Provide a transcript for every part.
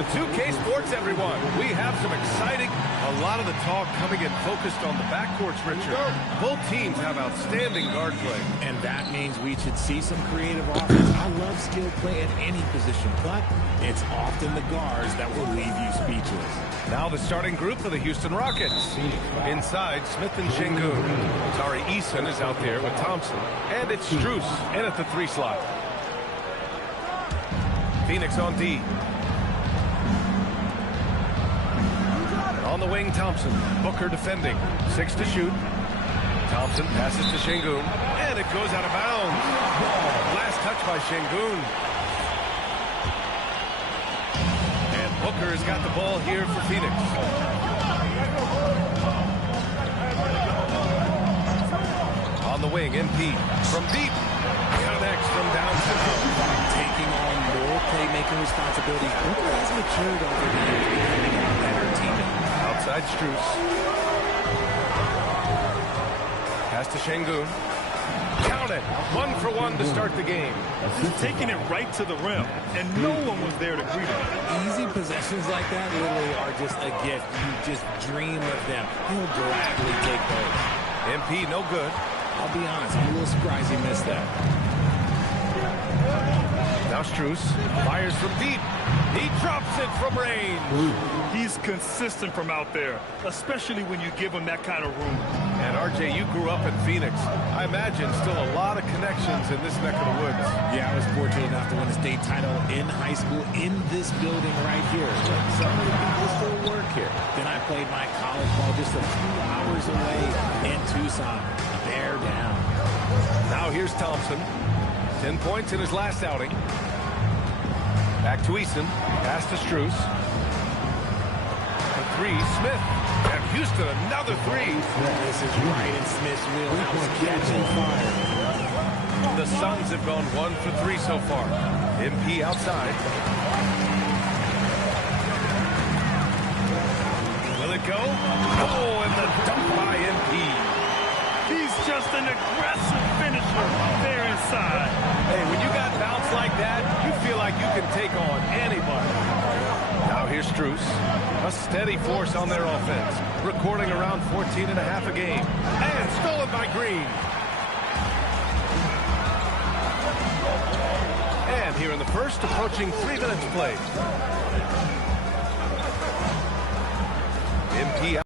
to 2K Sports, everyone. We have some exciting, a lot of the talk coming in focused on the backcourts, Richard. Both teams have outstanding guard play. And that means we should see some creative offense. I love skill play at any position, but it's often the guards that will leave you speechless. Now the starting group for the Houston Rockets. Inside, Smith and Şengün. Tari Eason is out there with Thompson. And it's Strus in at the 3 slot. Phoenix on D. On the wing, Thompson. Booker defending. 6 to shoot. Thompson passes to Şengün. And it goes out of bounds. Last touch by Şengün. And Booker has got the ball here for Phoenix. On the wing, MP. From deep. Connects from downtown. Taking on more playmaking responsibilities. Booker has matured over the years, becoming a better teammate. Outside Strus. Pass to Şengün. Count it. 1 for 1 to start the game. He's taking it right to the rim, and no one was there to greet him. Easy possessions like that literally are just a gift. You just dream of them. He'll gladly take those. MP no good. I'll be honest, I'm a little surprised he missed that. Now Strus fires from deep. He drops it from range. He's consistent from out there, especially when you give him that kind of room. And RJ, you grew up in Phoenix. I imagine still a lot of connections in this neck of the woods. Yeah, I was fortunate enough to win a state title in high school in this building right here. But some of the people still work here. Then I played my college ball just a few hours away in Tucson. Bear down. Now here's Thompson. 10 points in his last outing. Back to Eason. Pass to Strus. The 3, Smith. And Houston, another 3. This is right in Smith's wheelhouse. Catching fire. The Suns have gone 1 for 3 so far. MP outside. Will it go? Oh, and the dunk by MP. He's just an aggressive finisher there inside. Hey, when you got bounce like that, you feel like you can take on anybody. Now here's Strus. A steady force on their offense. Recording around 14.5 a game. And stolen by Green. And here in the first, approaching 3 minutes played. MP out.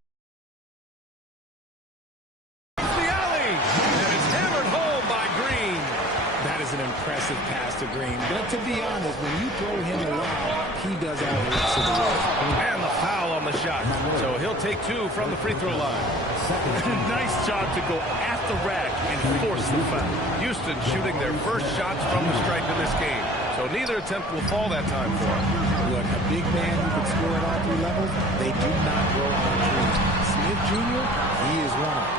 An impressive pass to Green, but to be honest, when you throw him around, he does all the rest of the work. And the foul on the shot, so he'll take 2 from the free throw line. Nice job to go at the rack and force the foul. Houston shooting their first shots from the stripe in this game, so neither attempt will fall that time for him. Look, a big man who can score at all 3 levels, they do not grow on trees. Smith Jr., he is one of them.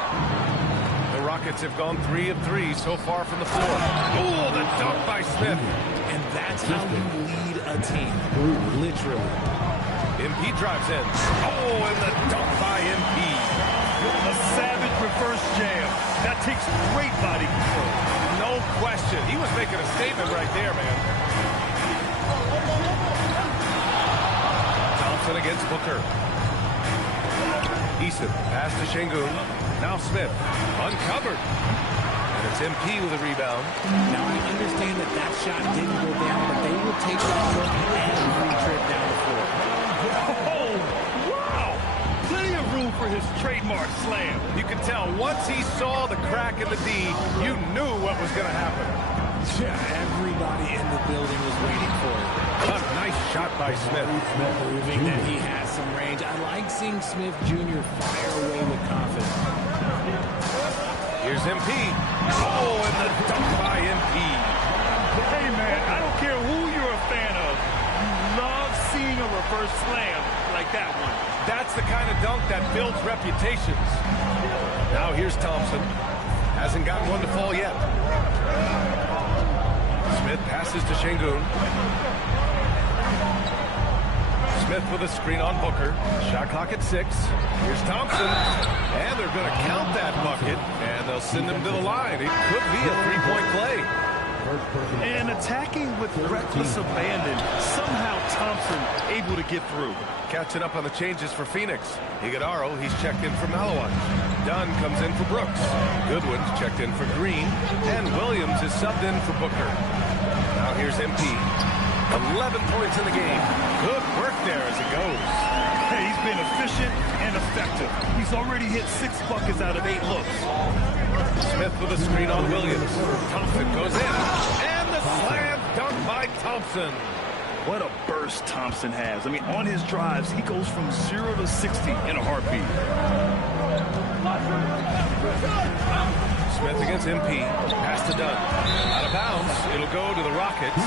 The Rockets have gone 3 of 3 so far from the floor. Oh, the dunk by Smith. And that's how you lead a team. Literally. MP drives in. Oh, and the dunk by MP. A savage reverse jam. That takes great body control. No question. He was making a statement right there, man. Thompson against Booker. Eason, pass to Şengün. Now Smith, uncovered. And it's MP with a rebound. Now I understand that that shot didn't go down, but they will take that look and re-trip down the floor. Oh, wow! Plenty of room for his trademark slam. You can tell once he saw the crack in the D, you knew what was going to happen. Yeah, everybody in the building was waiting for it. A nice shot by Smith. Proving that he has some range. I like seeing Smith Jr. fire away with confidence. Here's MP. Oh, and the dunk by MP. Hey, man, I don't care who you're a fan of. You love seeing a reverse slam like that one. That's the kind of dunk that builds reputations. Now here's Thompson. Hasn't gotten one to fall yet. Smith passes to Şengün. Smith with a screen on Booker. Shot clock at 6. Here's Thompson. And they're going to count that bucket. And they'll send him to the line. It could be a 3-point play. And attacking with reckless abandon. Somehow Thompson able to get through. Catching up on the changes for Phoenix. Iguodaro, he's checked in for Malawan. Dunn comes in for Brooks. Goodwin's checked in for Green. And Williams is subbed in for Booker. Now here's MP. 11 points in the game. Good work there as it goes. Hey, he's been efficient and effective. He's already hit 6 buckets out of 8 looks. Smith with a screen on Williams. Thompson goes in. And the slam dunk by Thompson. What a burst Thompson has. I mean, on his drives, he goes from 0 to 60 in a heartbeat. Smith against MP. Pass to Dunn. Out of bounds. It'll go to the Rockets.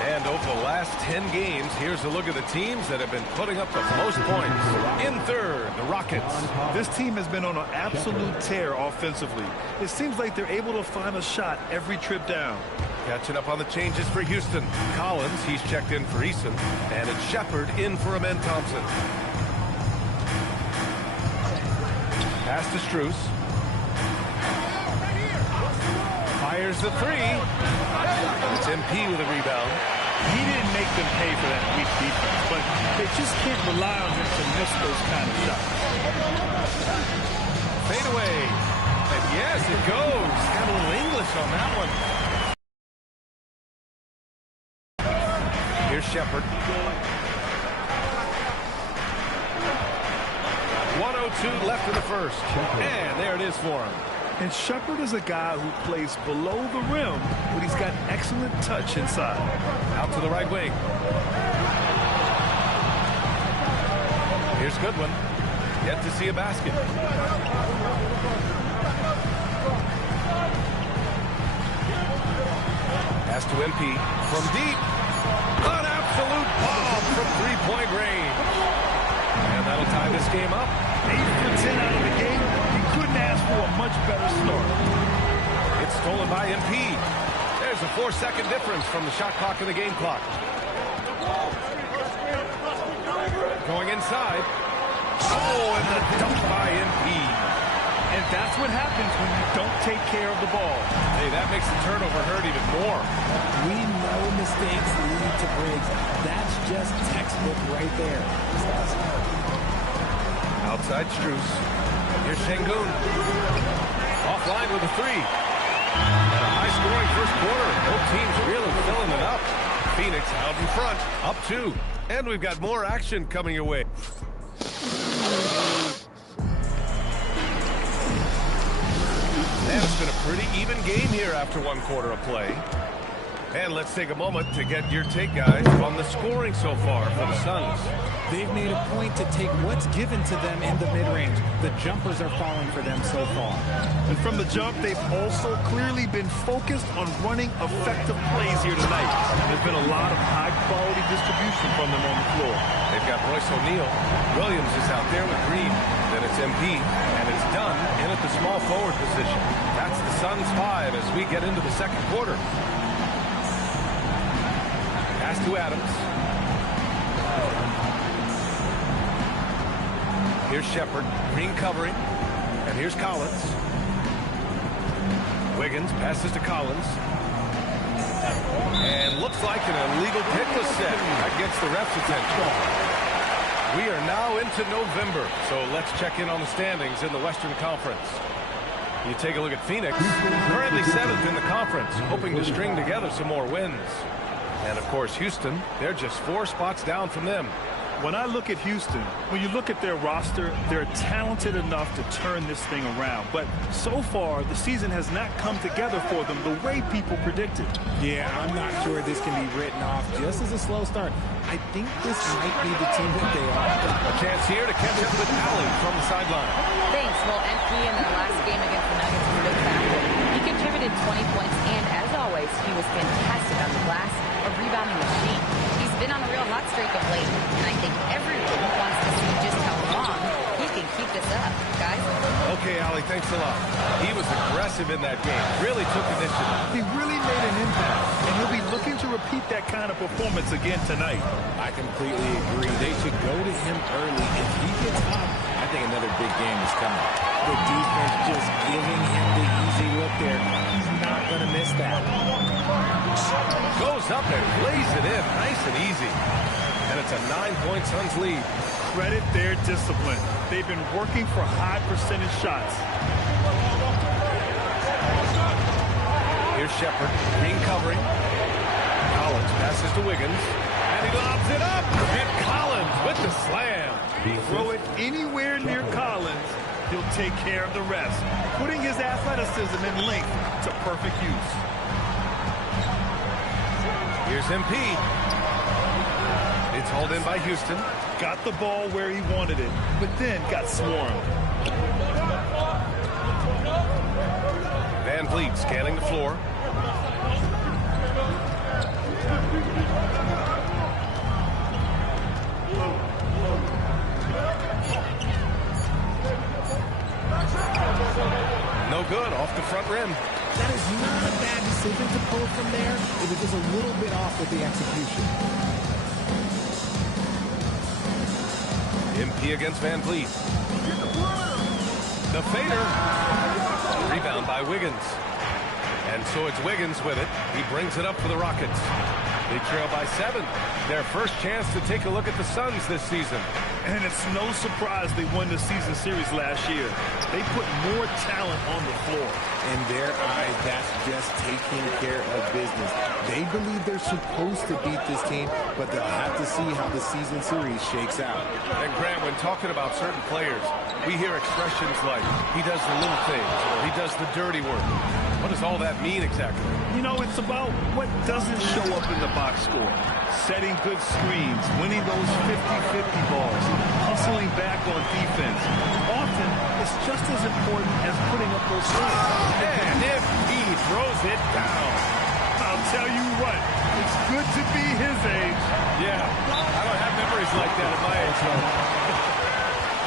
And over the last 10 games, here's a look at the teams that have been putting up the most points. In third, the Rockets. This team has been on an absolute tear offensively. It seems like they're able to find a shot every trip down. Catching up on the changes for Houston. Collins, he's checked in for Eason. And it's Shepard in for Amen Thompson. Pass to Strus. Fires the three. It's MP with a rebound. He didn't make them pay for that weak defense, but they just can't rely on him to miss those kind of shots. Fade away. And yes, it goes. Got a little English on that one. Here's Shepard. 1:02 left in the first. And there it is for him. And Shepard is a guy who plays below the rim, but he's got excellent touch inside. Out to the right wing. Here's Goodwin. Yet to see a basket. Pass to MP. From deep. An absolute bomb from three-point range. And that'll tie this game up. 8 for 10 out of the game. You couldn't ask for a much better start. It's stolen by MP. There's a 4-second difference from the shot clock and the game clock. Going inside. Oh, and the dunk by MP. And that's what happens when you don't take care of the ball. Hey, that makes the turnover hurt even more. We know mistakes lead to breaks. That's just textbook right there. Outside Strus. Here's Şengün. Offline with a three. And a high-scoring first quarter. Both teams really filling it up. Phoenix out in front, up 2. And we've got more action coming your way. And it's been a pretty even game here after 1 quarter of play. And let's take a moment to get your take, guys, on the scoring so far for the Suns. They've made a point to take what's given to them in the mid-range. The jumpers are falling for them so far. And from the jump, they've also clearly been focused on running effective plays here tonight. There's been a lot of high-quality distribution from them on the floor. They've got Royce O'Neal. Williams is out there with Green. Then it's MP, and it's Dunn in at the small forward position. That's the Suns 5 as we get into the second quarter. Pass to Adams. Here's Shepard. Green covering. And here's Collins. Wiggins passes to Collins. And looks like an illegal pick was set. That gets the ref's attention. We are now into November, so let's check in on the standings in the Western Conference. You take a look at Phoenix, currently 7th in the conference, hoping to string together some more wins. And, of course, Houston, they're just 4 spots down from them. When I look at Houston, when you look at their roster, they're talented enough to turn this thing around. But so far, the season has not come together for them the way people predicted. Yeah, I'm not sure this can be written off just as a slow start. I think this might be the team that they are. A chance here to catch up with Allie from the sideline. Thanks. Well, MP in the last game against the Nuggets was a big factor. He contributed 20 points, and as always, he was fantastic on the glass, a rebounding machine. He's been on a real hot streak of late, and I think everyone wants to see just how long he can keep this up. Guys? Okay, Allie, thanks a lot. He was aggressive in that game. Really took initiative. He really made an impact, and he'll be looking to repeat that kind of performance again tonight. I completely agree. They should go to him early. If he gets hot, I think another big game is coming. The defense just giving him the easy look there. He's not going to miss that. Goes up and lays it in. Nice and easy. And it's a 9-point Suns lead. Credit their discipline. They've been working for high percentage shots. Here's Shepherd. Green covering. Collins passes to Wiggins. And he lobs it up. And Collins with the slam. Throw it anywhere near Collins, he'll take care of the rest, putting his athleticism and length to perfect use. Here's MP. It's hauled in by Houston. Got the ball where he wanted it, but then got swarmed. Van Vliet scanning the floor. No good, off the front rim. That is not a bad decision to pull from there. It was just a little bit off with the execution. MP against Van Vliet. The fader. Rebound by Wiggins. And so it's Wiggins with it. He brings it up for the Rockets. They trail by 7. Their first chance to take a look at the Suns this season. And it's no surprise they won the season series last year. They put more talent on the floor. In their eyes, that's just taking care of business. They believe they're supposed to beat this team, but they'll have to see how the season series shakes out. And Grant, when talking about certain players, we hear expressions like, he does the little things, or he does the dirty work. What does all that mean exactly? You know, it's about what doesn't show up in the box score. Setting good screens, winning those 50-50 balls, hustling back on defense. Often, it's just as important as putting up those shots. And if he throws it down. I'll tell you what, it's good to be his age. Yeah, I don't have memories like that at my age.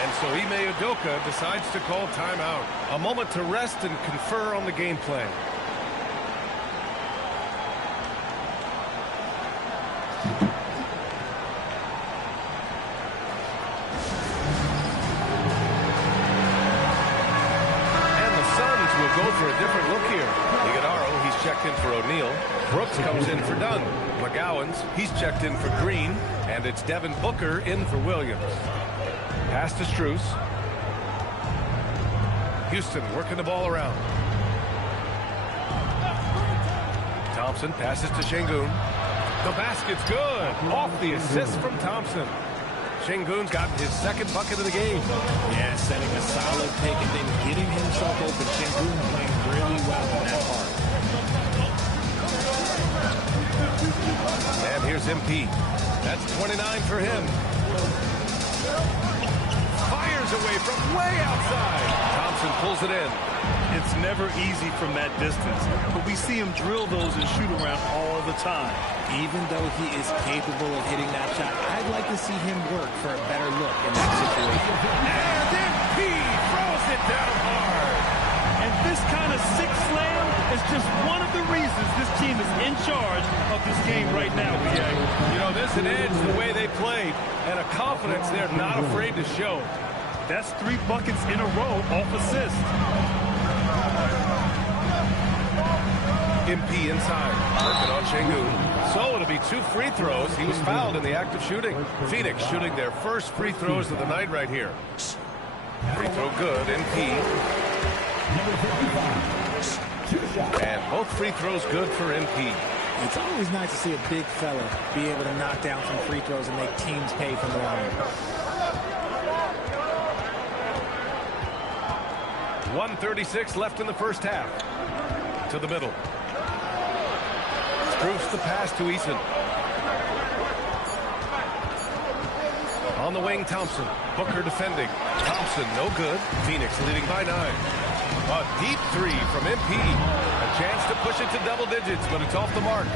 And so Ime Udoka decides to call timeout. A moment to rest and confer on the game plan. Go for a different look here. Iguodala, he's checked in for O'Neal. Brooks comes in for Dunn. McGowan's, he's checked in for Green. And it's Devin Booker in for Williams. Pass to Strus. Houston working the ball around. Thompson passes to Şengün. The basket's good. Off the assist from Thompson. Şengün's gotten his second bucket of the game. Yeah, setting a solid take and then getting himself open. Şengün playing really well in that part. And here's MP. That's 29 for him. Fires away from way outside. Thompson pulls it in. It's never easy from that distance, but we see him drill those and shoot around all the time. Even though he is capable of hitting that shot, I'd like to see him work for a better look in that situation. And MP throws it down hard. And this kind of sick slam is just one of the reasons this team is in charge of this game right now, BA. You know, there's an edge the way they played and a confidence they're not afraid to show. That's 3 buckets in a row off assist. MP inside, working on Şengün. So it'll be 2 free throws. He was fouled in the act of shooting. Phoenix shooting their first free throws of the night right here. Free throw good, MP. And both free throws good for MP. It's always nice to see a big fella be able to knock down some free throws and make teams pay from the line. 1:36 left in the first half. To the middle. Strus the pass to Eason. On the wing, Thompson. Booker defending. Thompson, no good. Phoenix leading by 9. A deep 3 from MP. A chance to push it to double digits, but it's off the mark.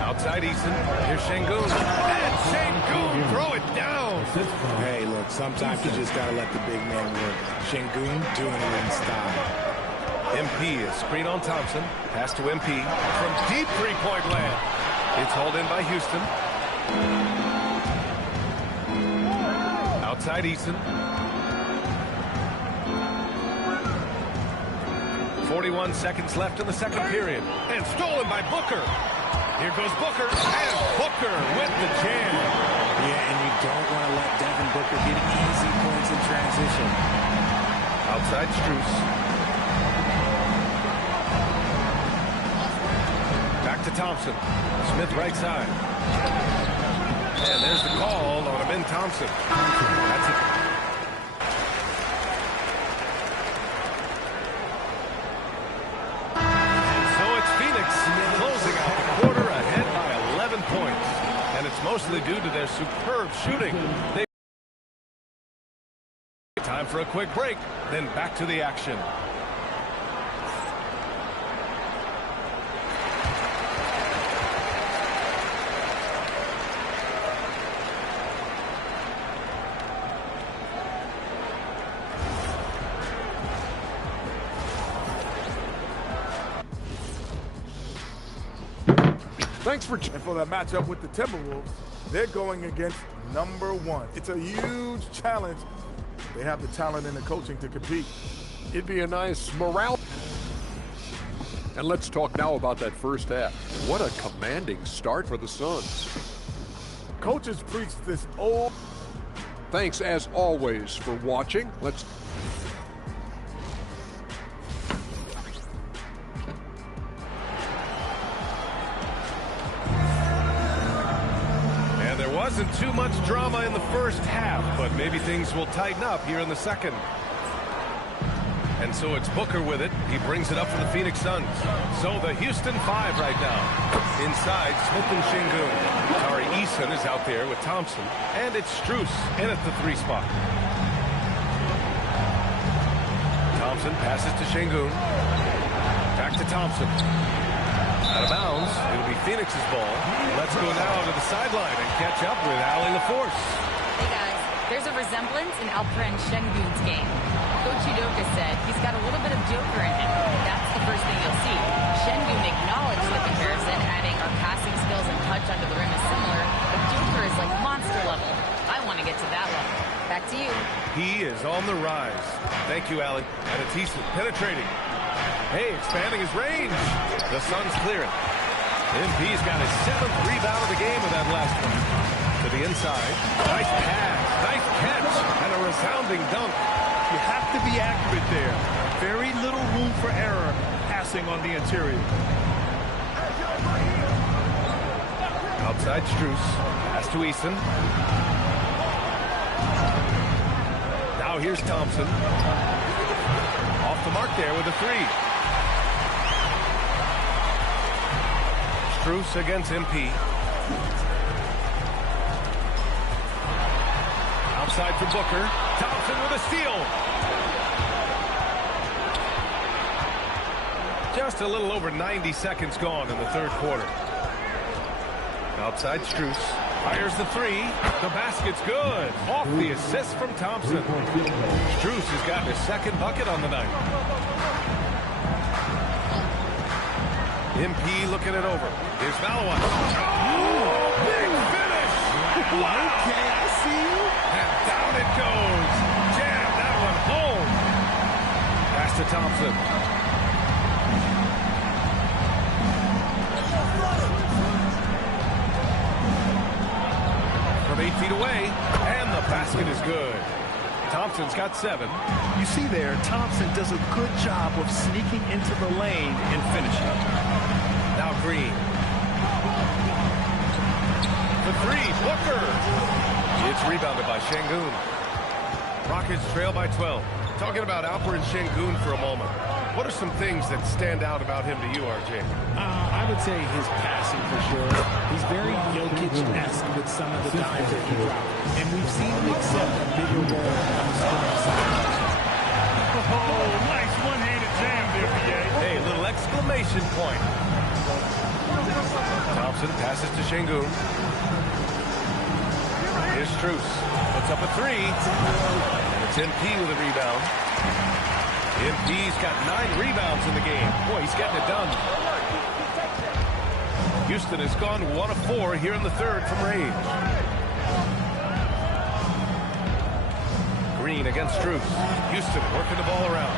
Outside Eason. Here's Şengün. And Şengün throw it down. Hey, look, sometimes you just got to let the big man work. Şengün doing it in style. MP is screen on Thompson. Pass to MP from deep three-point land. It's hauled in by Houston. Outside Eason. 41 seconds left in the second period. And stolen by Booker. Here goes Booker. And Booker with the jam. Yeah, and you don't want to let Devin Booker get easy points in transition. Outside Strus. Back to Thompson. Smith right side. And there's the call on Amin Thompson. That's it. And so it's Phoenix closing out the quarter ahead by 11 points. And it's mostly due to their superb shooting. Time for a quick break, then back to the action. Thanks for that matchup with the Timberwolves. They're going against #1. It's a huge challenge. They have the talent and the coaching to compete. It'd be a nice morale. And let's talk now about that first half. What a commanding start for the Suns. Coaches preach this old. Thanks as always for watching. Let's Wasn't too much drama in the first half, but maybe things will tighten up here in the second. And so it's Booker with it. He brings it up for the Phoenix Suns. So the Houston 5 right now. Inside, Smith and Şengün. Tari Eason is out there with Thompson. And it's Strus in at the 3 spot. Thompson passes to Şengün. Back to Thompson. Out of bounds. It'll be Phoenix's ball. Let's go now to the sideline and catch up with Allie LaForce. Hey guys, there's a resemblance in Alperen Şengün's game. Coach Udoka said he's got a little bit of Joker in him. That's the first thing you'll see. Şengün acknowledged the comparison, adding our passing skills and touch under the rim is similar, but Joker is like monster level. I want to get to that level. Back to you. He is on the rise. Thank you, Allie. And it's Eason penetrating. Hey, expanding his range. The Suns clear it. MP's got his 7th rebound of the game with that last one. To the inside. Nice pass. Nice catch. And a resounding dunk. You have to be accurate there. Very little room for error passing on the interior. Outside Strus. Pass to Eason. Now here's Thompson. Off the mark there with a 3. Strus against MP. Outside for Booker. Thompson with a steal. Just a little over 90 seconds gone in the third quarter. Outside Strus. Fires the 3. The basket's good. Off the assist from Thompson. Strus has gotten his 2nd bucket on the night. MP looking it over. Here's Maliwan. Oh, big finish! Okay, I see you. And down it goes. Jam that one home. Pass to Thompson. From 8 feet away. And the basket is good. Thompson's got 7. You see there, Thompson does a good job of sneaking into the lane and finishing. Now Green. The 3, Booker. It's rebounded by Şengün. Rockets trail by 12. Talking about Alperen Şengün for a moment. What are some things that stand out about him to you, RJ? I would say his passing for sure. He's very Jokic-esque with some of the dimes that he dropped. And we've seen him accept a bigger role on the scoring side. Oh, nice one-handed jam there, BA. Hey, a little exclamation point. Thompson passes to Şengün. Here's Strus. Puts up a 3. And it's MP with a rebound. MP's got 9 rebounds in the game. Boy, he's getting it done. Houston has gone 1 of 4 here in the third from range. Green against Strus. Houston working the ball around.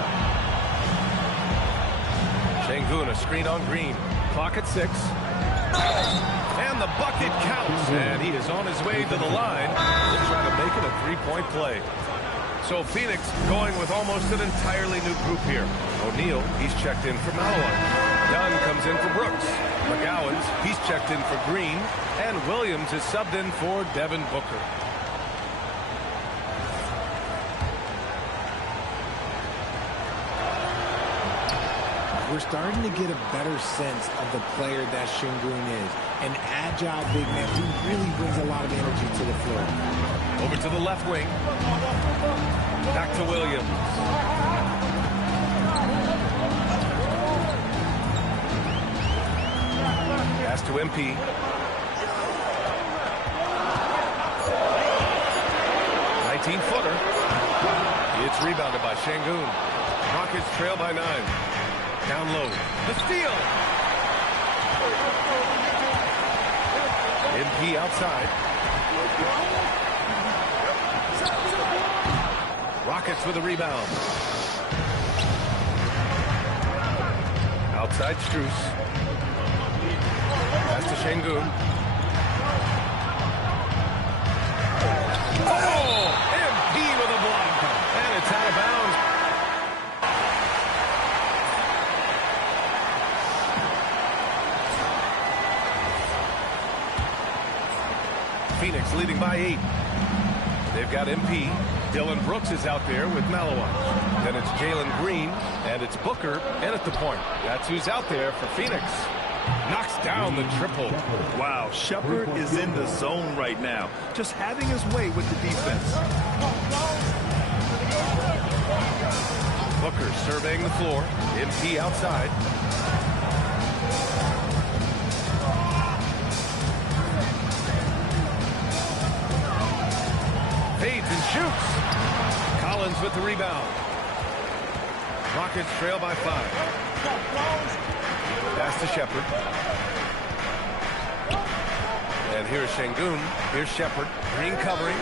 Şengün, a screen on Green. Clock at 6. And the bucket counts. And he is on his way to the line. He'll try to make it a three-point play. So Phoenix going with almost an entirely new group here. O'Neal, he's checked in for Mallon. Dunn comes in for Brooks. McGowan's, he's checked in for Green. And Williams is subbed in for Devin Booker. We're starting to get a better sense of the player that Şengün is. An agile big man who really brings a lot of energy to the floor. Over to the left wing. Back to Williams. Pass to MP. Footer. It's rebounded by Şengün. Rockets trail by 9. Down low. The steal. MP outside. Rockets with a rebound. Outside Strus. Pass to Şengün. Oh! MP with a block. And it's out of bounds. Phoenix leading by 8. They've got MP. Dillon Brooks is out there with Mallon. Then it's Jalen Green, and it's Booker, and at the point. That's who's out there for Phoenix. Knocks down the triple. Wow, Shepherd is in the zone right now, just having his way with the defense. Booker surveying the floor. MP outside. Fades and shoots. Collins with the rebound. Rockets trail by 5. Pass to Shepherd. And here's Şengün. Here's Shepherd. Green covering.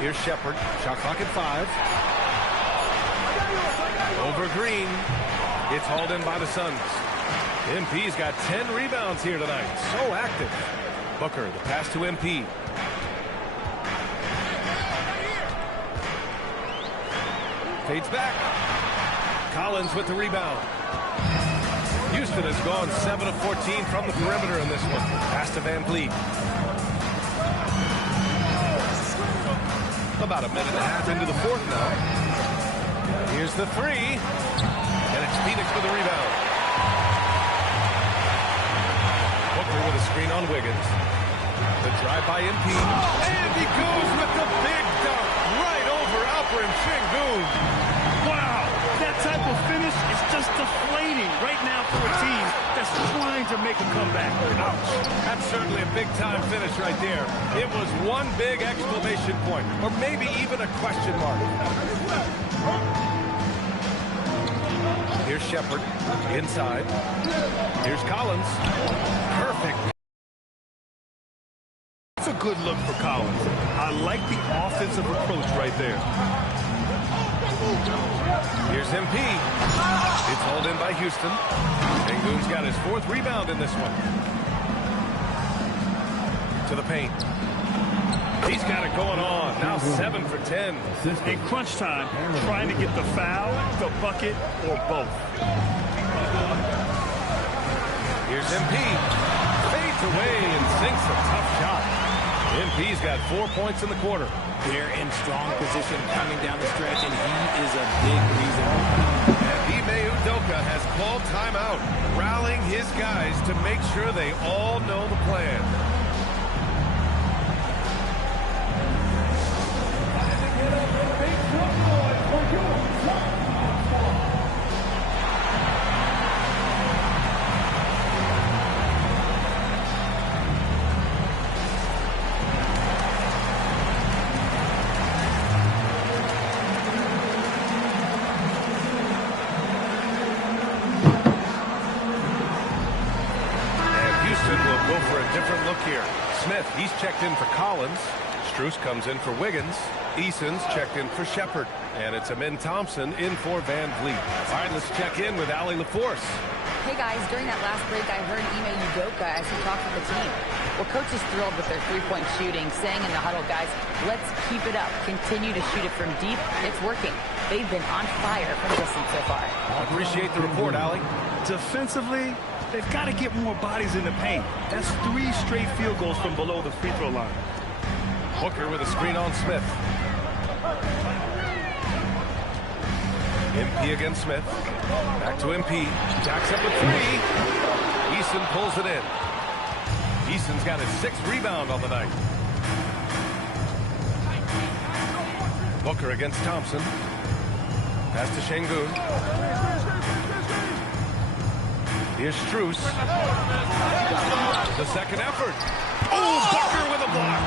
Here's Shepherd. Shot clock at 5. Over Green. It's hauled in by the Suns. MP's got 10 rebounds here tonight. So active. Booker, the pass to MP. Fades back. Collins with the rebound. Houston has gone 7 of 14 from the perimeter in this one. Pass to Van Vliet. About a minute and a half into the fourth now. Here's the 3. And it's Phoenix with the rebound. Booker with a screen on Wiggins. The drive by MP. And he goes with the big dunk right over Alperen Şengün. Wow, that type of finish is just deflating right now for a team that's trying to make a comeback. Ouch. That's certainly a big-time finish right there. It was one big exclamation point, or maybe even a question mark. Here's Shepherd inside. Here's Collins. Perfect. It's a good look for Collins. I like the offensive approach right there. Here's MP. It's hauled in by Houston. Şengün's got his 4th rebound in this one. To the paint. He's got it going on. Now 7 for 10. In crunch time, trying to get the foul, the bucket, or both. Here's MP. Fades away and sinks a tough shot. MP's got 4 points in the quarter. They're in strong position coming down the stretch, and he is a big reason. And Ime Udoka has called timeout, rallying his guys to make sure they all know the plan. He's checked in for Collins. Strus comes in for Wiggins. Eason's checked in for Shepard. And it's Amin Thompson in for Van Vliet. All right, let's check in with Allie LaForce. Hey guys, during that last break, I heard Ime Udoka as he talked with the team. Well, coach is thrilled with their three-point shooting, saying in the huddle, guys, let's keep it up. Continue to shoot it from deep. It's working. They've been on fire from distance so far. Appreciate the report, Allie. Defensively, they've got to get more bodies in the paint. That's 3 straight field goals from below the free throw line. Booker with a screen on Smith. MP against Smith. Back to MP. Jacks up a 3. Eason pulls it in. Eason's got his 6th rebound on the night. Booker against Thompson. Pass to Şengün. Here's Strus. The second effort. Oh, Booker with a block.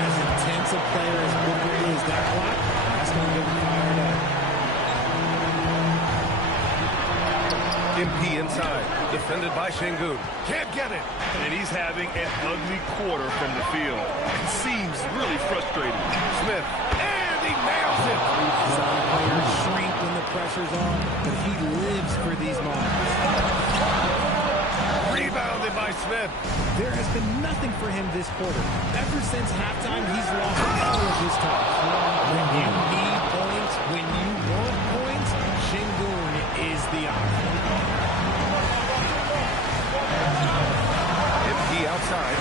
As intense a player as Booker is, that block, that's going to get him fired up. MP inside. Defended by Şengün. Can't get it. And he's having an ugly quarter from the field. It seems really frustrating. Smith. And he nails it. Some players shrink when the pressure's on, but he lives for these moments. Rebounded by Smith. There has been nothing for him this quarter. Ever since halftime, he's lost all of his touch. When you need points, when you want points, Şengün is the option. MP outside.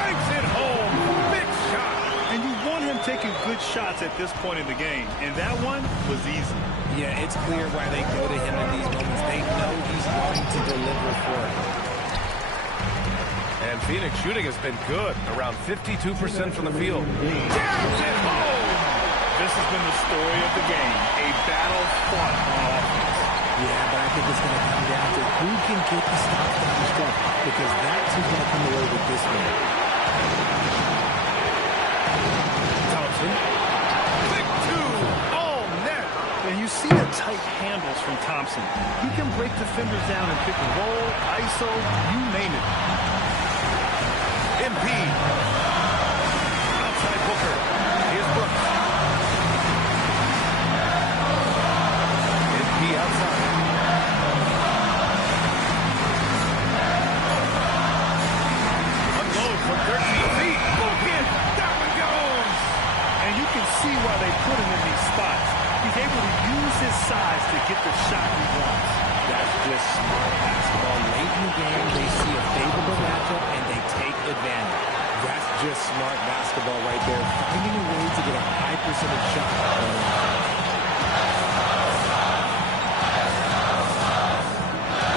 Banks it home. Big shot. And you want him taking good shots at this point in the game. And that one was easy. Yeah, it's clear why they go to him in these moments. They know he's going to deliver for it. And Phoenix shooting has been good. Around 52% from the field. Jams it home. This has been the story of the game. A battle fought on offense. Yeah, but I think it's going to come down to who can get the stop down the stretch, because that's who's going to come away with this one. Thompson. Big 2. All net. And you see the tight handles from Thompson. He can break defenders down and pick and roll, ISO, you name it. MP. Outside Booker. Here's Brooks. MP outside. Unload from 13 feet. Book in. That one goes. And you can see why they put him in these spots. He's able to use his size to get the shot he wants. That's just smart basketball. Late in the game, they see a favorable matchup, and they take advantage. That's just smart basketball right there, finding a way to get a high percentage shot.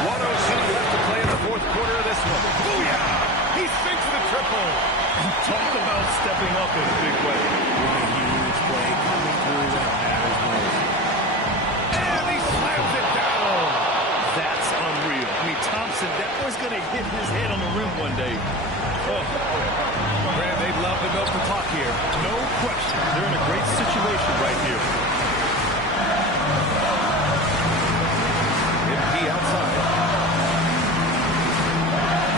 1:02 left to play in the 4th quarter of this one. Booyah! He sinks the triple. Talk about stepping up in a big way. With a huge play coming through when it matters most. And he slams it down. That's unreal. I mean, Thompson, that was going to hit his head on the rim one day. Oh. Grant, they'd love to milk the clock here. No question. They're in a great situation right here. MP outside.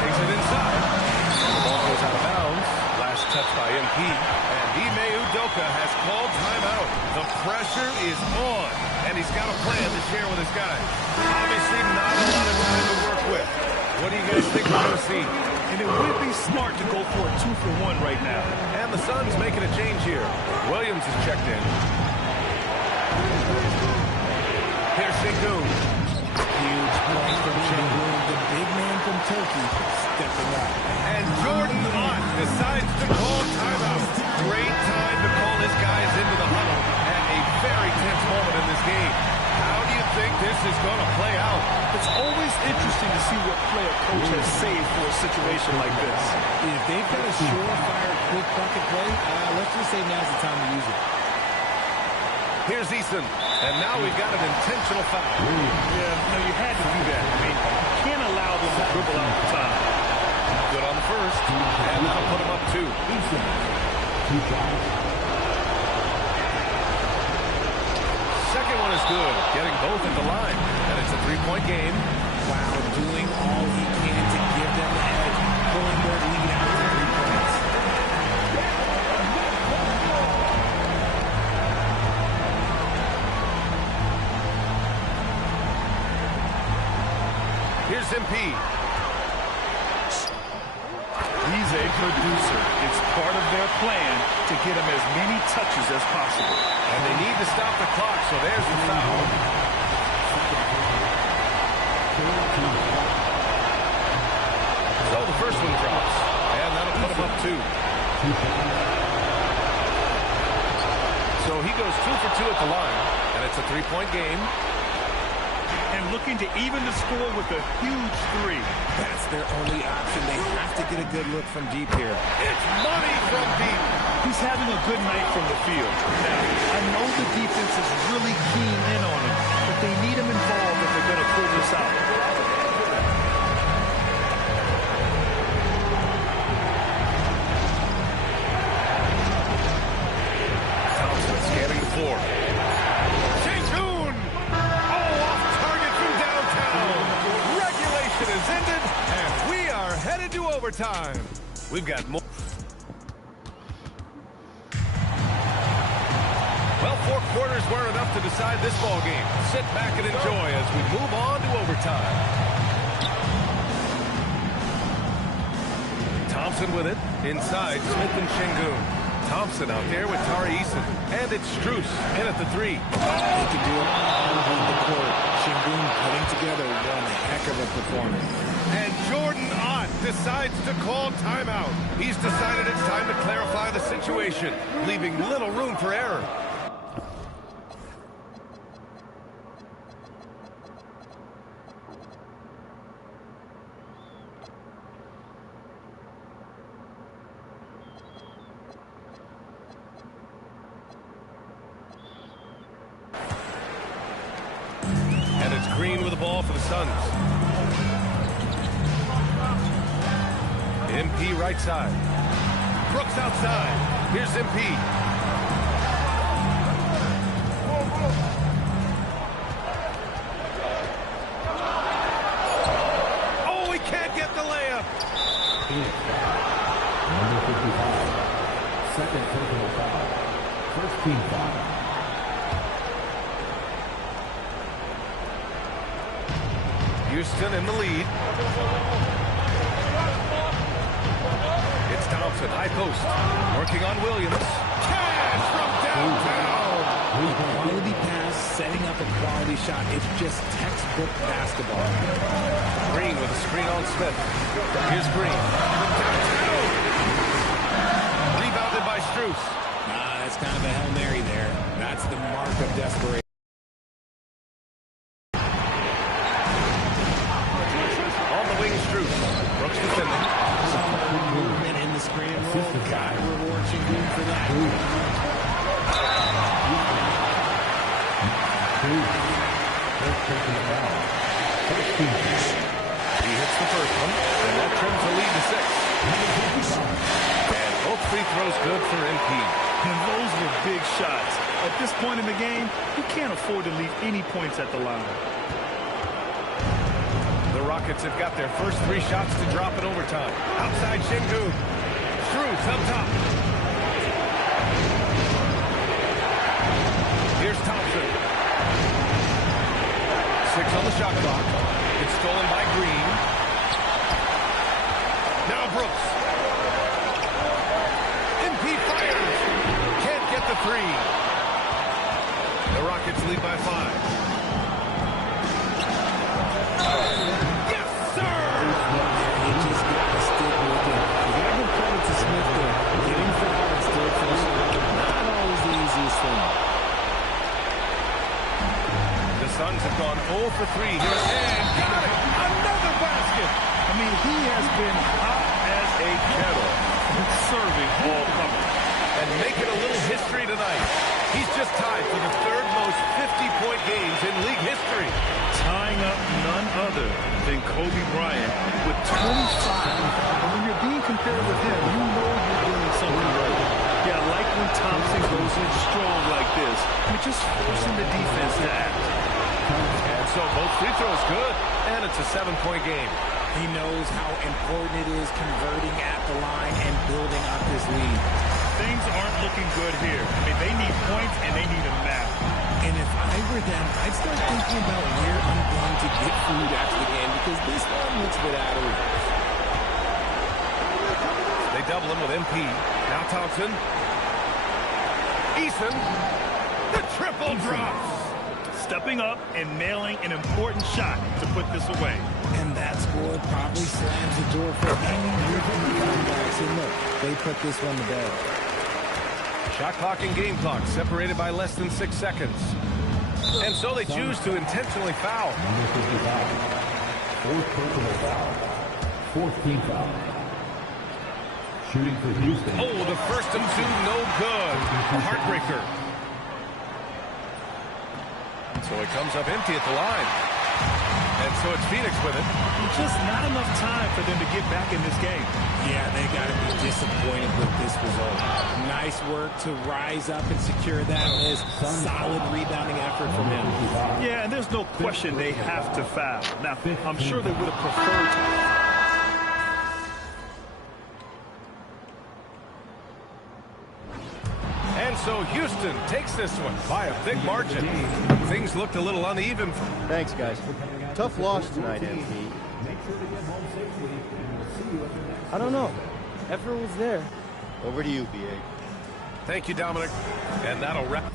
Takes it inside. The ball goes out of bounds. Last touch by MP. And Ime Udoka has called timeout. The pressure is on. And he's got a plan to share with his guys. Obviously not a lot of time to work with. What do you guys think we're going to see? And it would be smart to go for a 2-for-1 right now. And the Suns making a change here. Williams is checked in. Here's Şengün. Huge point from Şengün, the big man from Turkey, stepping up. And Jordan Ott decides to call timeout. Great time to call his guys into the huddle at a very tense moment in this game. How do you think this is going to play out? It's always interesting to see what play a coach has saved for a situation like this. If they've got a surefire, quick bucket play, let's just say now's the time to use it. Here's Eason. And now we've got an intentional foul. Yeah, no, you had to do that. I mean, you can't allow them to dribble out the time. Good on the first. And that'll put him up 2. Second one is good. Getting both at the line. And it's a 3-point game. Wow, doing all he can to give them the edge, pulling their lead out to 3 points. Here's MP. He's a producer. It's part of their plan to get him as many touches as possible. And they need to stop the clock, so there's the foul. So the first one drops, and that'll put him up 2. So he goes 2 for 2 at the line, and it's a 3-point game. And looking to even the score with a huge 3. That's their only option. They have to get a good look from deep here. It's money from deep. He's having a good night from the field. Now, I know the defense is really keen in on him, but they need him involved if they're going to pull this out. Thompson scanning the floor. Sengun! Oh, off target from downtown. Regulation is ended, and we are headed to overtime. We've got more. Well, 4 quarters weren't enough to decide this ball game. Sit back and enjoy as we move on to overtime. Thompson with it. Inside, Smith and Sengun. Thompson out there with Tari Eason. And it's Strus in at the 3. They can do it all on the court. Sengun putting together one heck of a performance. And Jordan Ott decides to call timeout. He's decided it's time to clarify the situation, leaving little room for error. And it's Green with the ball for the Suns. MP right side. Brooks outside. Here's MP. Oh, he can't get the layup. Number 55. Second personal foul. First team foul. Houston in the lead. It's Thompson, high post, working on Williams. Cash from downtown. Quality pass, setting up a quality shot. It's just textbook basketball. Green with a screen on Smith. Here's Green. Downtown. Rebounded by Strus. That's kind of a Hail Mary there. That's the mark of desperation. On the wing, Strus. Brooks defending. Movement in the screen and roll. Got to reward Sengun for that. He hits the first one, and that trims the lead to 6. And both free throws good for MP. And those were big shots. At this point in the game, you can't afford to leave any points at the line. The Rockets have got their first 3 shots to drop in overtime. Outside Sengun. Strus up top. Here's Thompson. 6 on the shot clock. It's stolen by Green. Now Brooks. MP fires. Can't get the 3. The Rockets lead by 5. Yes, sir! You just got to stick with it. You got to give credit to Smith there. Getting fouled and still finishing. Not always the easiest thing. The Suns have gone 0 for 3 here. And got it! Another basket! I mean, he has been hot as a kettle, serving all comers. And making a little history tonight. He's just tied for the 3rd most 50-point games in league history. Tying up none other than Kobe Bryant with 25. And when you're being compared with him, you know you're doing something right. Yeah, I like when Thompson goes in strong like this. You're just forcing the defense to act. And so both free throws good. And it's a 7-point game. He knows how important it is converting at the line and building up his lead. Things aren't looking good here. I mean, they need points and they need them now. And if I were like that, I'd start thinking about where I'm going to get food after the game because this one looks a bit out of reach. They double him with MP. Now Thompson. Eason. The triple drops. Stepping up and nailing an important shot to put this away. And that score probably slams the door for any Rebound comebacks. And look, they put this one to bed. Shot clock and game clock separated by less than 6 seconds. And so they choose to intentionally foul. Number 55. Fourth personal foul. Fourth team foul. Shooting for Houston. Oh, the first of two, no good. A heartbreaker. So it comes up empty at the line. And so it's Phoenix with it. Just not enough time for them to get back in this game. Yeah, they got to be disappointed with this result. Nice work to rise up and secure that miss. Solid rebounding effort from him. Yeah, and there's no question they have to foul. Now, I'm sure they would have preferred to. And so Houston takes this one by a big margin. Things looked a little uneven. Thanks, guys. Tough loss tonight, MP. I don't know. Effort was there. Over to you, B.A. Thank you, Dominic. And that'll wrap.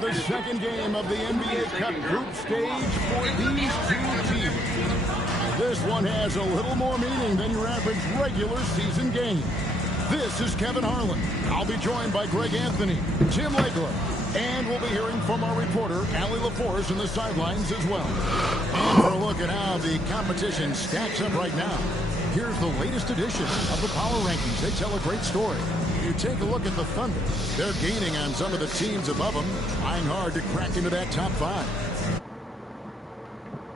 The second game of the NBA Cup group stage for these two teams. This one has a little more meaning than your average regular season game. This is Kevin Harlan. I'll be joined by Greg Anthony, Tim Legler, and we'll be hearing from our reporter, Allie LaForce, in the sidelines as well. And for a look at how the competition stacks up right now, here's the latest edition of the Power Rankings. They tell a great story. You take a look at the Thunder. They're gaining on some of the teams above them, trying hard to crack into that top 5.